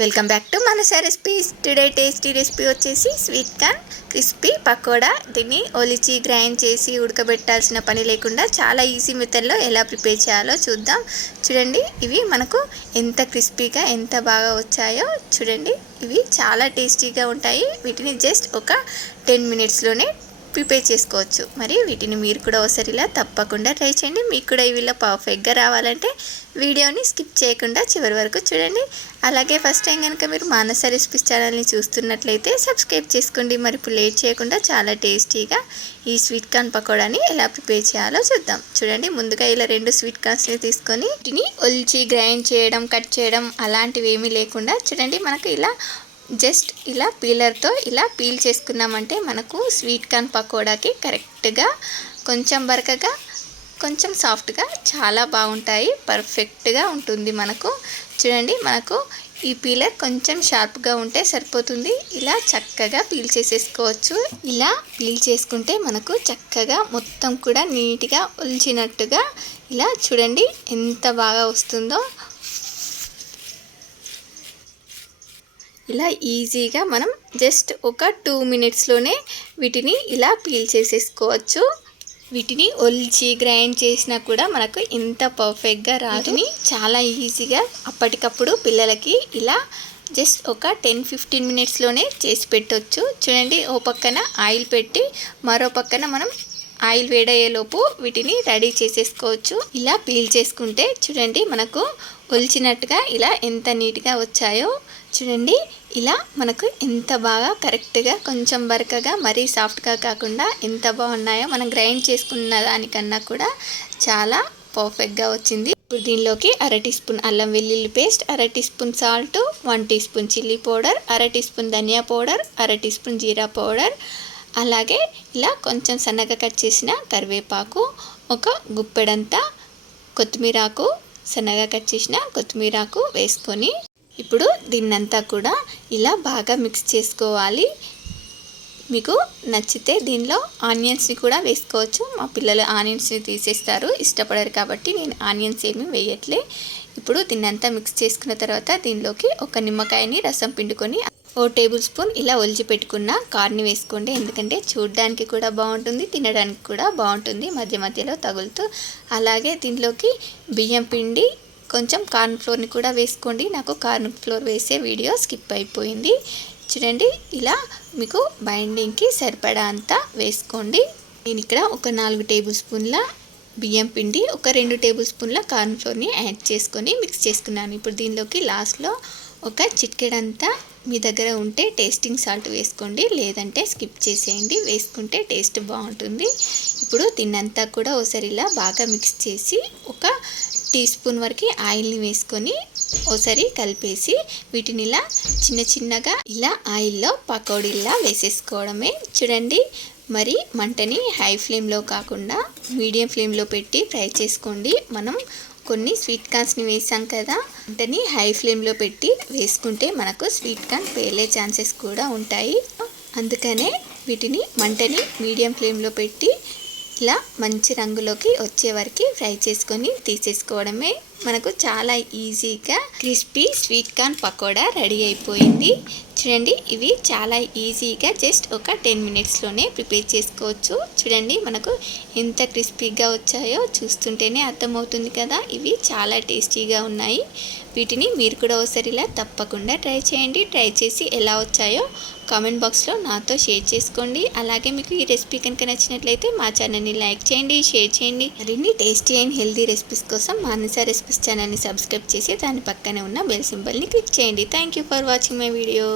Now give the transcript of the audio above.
Welcome back to Manasa recipes today tasty recipe వచ్చేసి sweet corn crispy pakoda దీన్ని ఒలిచి grind చేసి ఉడకబెట్టాల్సిన పని లేకుండా చాలా ఈజీ మెథడ్లో ఎలా ప్రిపేర్ చేయాలో చూద్దాం. చూడండి ఇవి మనకు ఎంత క్రిస్పీగా ఎంత బాగా వచ్చాయో చూడండి. ఇవి చాలా టేస్టీగా ఉంటాయి. వీటిని జస్ట్ ఒక టెన్ మినిట్స్లోనే ప్రిపేర్ చేసుకోవచ్చు. మరి వీటిని మీరు కూడా ఒకసారి ఇలా తప్పకుండా ట్రై చేయండి. మీకు కూడా ఇవిలో పర్ఫెక్ట్గా రావాలంటే వీడియోని స్కిప్ చేయకుండా చివరి వరకు చూడండి. అలాగే ఫస్ట్ టైం కనుక మీరు మానస రెసిపీస్ ఛానల్ని చూస్తున్నట్లయితే సబ్స్క్రైబ్ చేసుకోండి. మరి ఇప్పుడు లేట్ చేయకుండా చాలా టేస్టీగా ఈ స్వీట్ కార్న్ పకోడాని ఎలా ప్రిపేర్ చేయాలో చూద్దాం. చూడండి ముందుగా ఇలా రెండు స్వీట్ కార్న్స్ని తీసుకొని వీటిని ఒలిచి గ్రైండ్ చేయడం కట్ చేయడం అలాంటివి ఏమీ లేకుండా చూడండి. మనకు ఇలా జస్ట్ ఇలా పీలర్తో ఇలా పీల్ చేసుకున్నామంటే మనకు స్వీట్ కార్న్ పకోడాకి కరెక్ట్గా కొంచెం బరకగా కొంచెం సాఫ్ట్గా చాలా బాగుంటాయి. పర్ఫెక్ట్గా ఉంటుంది మనకు. చూడండి మనకు ఈ పీలర్ కొంచెం షార్ప్గా ఉంటే సరిపోతుంది. ఇలా చక్కగా పీల్ చేసేసుకోవచ్చు. ఇలా పీల్ చేసుకుంటే మనకు చక్కగా మొత్తం కూడా నీట్గా ఒలిచినట్టుగా ఇలా చూడండి ఎంత బాగా వస్తుందో. ఇలా ఈజీగా మనం జస్ట్ ఒక టూ మినిట్స్లోనే వీటిని ఇలా పీల్ చేసేసుకోవచ్చు. వీటిని ఒలిచి గ్రైండ్ చేసినా కూడా మనకు ఇంత పర్ఫెక్ట్గా రాదుని చాలా ఈజీగా అప్పటికప్పుడు పిల్లలకి ఇలా జస్ట్ ఒక టెన్ ఫిఫ్టీన్ మినిట్స్లోనే చేసి పెట్టవచ్చు చూడండి ఓ పక్కన ఆయిల్ పెట్టి మరో పక్కన మనం ఆయిల్ వేడయ్యేలోపు వీటిని రెడీ చేసేసుకోవచ్చు. ఇలా పీల్ చేసుకుంటే చూడండి మనకు ఒలిచినట్టుగా ఇలా ఎంత నీట్గా వచ్చాయో చూడండి. ఇలా మనకు ఎంత బాగా కరెక్ట్గా కొంచెం బరకగా మరీ సాఫ్ట్గా కాకుండా ఎంత బాగున్నాయో మనం గ్రైండ్ చేసుకున్న దానికన్నా కూడా చాలా పర్ఫెక్ట్గా వచ్చింది. ఇప్పుడు దీనిలోకి అర టీ స్పూన్ అల్లం వెల్లుల్లి పేస్ట్ అర teaspoon salt one teaspoon chilli powder అర టీ స్పూన్ ధనియా పౌడర్ అర టీ స్పూన్ జీరా పౌడర్. అలాగే ఇలా కొంచెం సన్నగా కట్ చేసిన కరివేపాకు ఒక గుప్పెడంతా కొత్తిమీరాకు సన్నగా కట్ చేసిన కొత్తిమీరాకు వేసుకొని ఇప్పుడు దీన్నంతా కూడా ఇలా బాగా మిక్స్ చేసుకోవాలి. మీకు నచ్చితే దీనిలో ఆనియన్స్ని కూడా వేసుకోవచ్చు. మా పిల్లలు ఆనియన్స్ని తీసేస్తారు. ఇష్టపడరు కాబట్టి నేను ఆనియన్స్ ఏమీ వేయట్లే. ఇప్పుడు దీన్నంతా మిక్స్ చేసుకున్న తర్వాత దీనిలోకి ఒక నిమ్మకాయని రసం పిండుకొని ఓ టేబుల్ స్పూన్ ఇలా ఒలిచి పెట్టుకున్న కార్ని వేసుకోండి. ఎందుకంటే చూడడానికి కూడా బాగుంటుంది తినడానికి కూడా బాగుంటుంది మధ్య మధ్యలో తగులుతూ. అలాగే దీనిలోకి బియ్యం పిండి కొంచెం కార్న్ ఫ్లోర్ని కూడా వేసుకోండి. నాకు కార్న్ ఫ్లోర్ వేసే వీడియో స్కిప్ అయిపోయింది. చూడండి ఇలా మీకు బైండింగ్కి సరిపడా అంతా వేసుకోండి. నేను ఇక్కడ ఒక నాలుగు టేబుల్ స్పూన్ల బియ్యం పిండి ఒక రెండు టేబుల్ స్పూన్ల కార్న్ ఫ్లోర్ని యాడ్ చేసుకొని మిక్స్ చేసుకున్నాను. ఇప్పుడు దీనిలోకి లాస్ట్లో ఒక చిక్కెడంతా మీ దగ్గర ఉంటే టేస్టింగ్ సాల్ట్ వేసుకోండి లేదంటే స్కిప్ చేసేయండి. వేసుకుంటే టేస్ట్ బాగుంటుంది. ఇప్పుడు తిన్నంతా కూడా ఒకసారి ఇలా బాగా మిక్స్ చేసి ఒక టీ స్పూన్ వరకు ఆయిల్ని వేసుకొని ఒకసారి కలిపేసి వీటిని ఇలా చిన్న చిన్నగా ఇలా ఆయిల్లో పకోడీలా వేసేసుకోవడమే. చూడండి మరి మంటని హై ఫ్లేమ్లో కాకుండా మీడియం ఫ్లేమ్లో పెట్టి ఫ్రై చేసుకోండి. మనం కొన్ని స్వీట్ కార్న్స్ని వేసాం కదా వెంటనే హై ఫ్లేమ్లో పెట్టి వేసుకుంటే మనకు స్వీట్ కార్న్ పేలే ఛాన్సెస్ కూడా ఉంటాయి. అందుకనే వీటిని మంటని మీడియం ఫ్లేమ్లో పెట్టి ఇలా మంచి రంగులోకి వచ్చే వరకు ఫ్రై చేసుకొని తీసేసుకోవడమే మనకు చాలా ఈజీగా crispy sweet corn pakoda ready అయిపోయింది. చూడండి ఇవి చాలా ఈజీగా జస్ట్ ఒక టెన్ మినిట్స్లోనే ప్రిపేర్ చేసుకోవచ్చు. చూడండి మనకు ఎంత క్రిస్పీగా వచ్చాయో చూస్తుంటేనే అర్థమవుతుంది కదా. ఇవి చాలా టేస్టీగా ఉన్నాయి. వీటిని మీరు కూడా ఒకసారి ఇలా తప్పకుండా ట్రై చేయండి. ట్రై చేసి ఎలా వచ్చాయో కామెంట్ బాక్స్లో నాతో షేర్ చేసుకోండి. అలాగే మీకు ఈ రెసిపీ కనుక నచ్చినట్లయితే మా ఛానల్ని లైక్ చేయండి షేర్ చేయండి. మరిన్ని టేస్టీ అండ్ హెల్దీ రెసిపీస్ కోసం మానస రెసిపీస్ ఛానల్ని సబ్స్క్రైబ్ చేసి దాని పక్కనే ఉన్న బెల్ సింబల్ని క్లిక్ చేయండి. Thank you for watching my video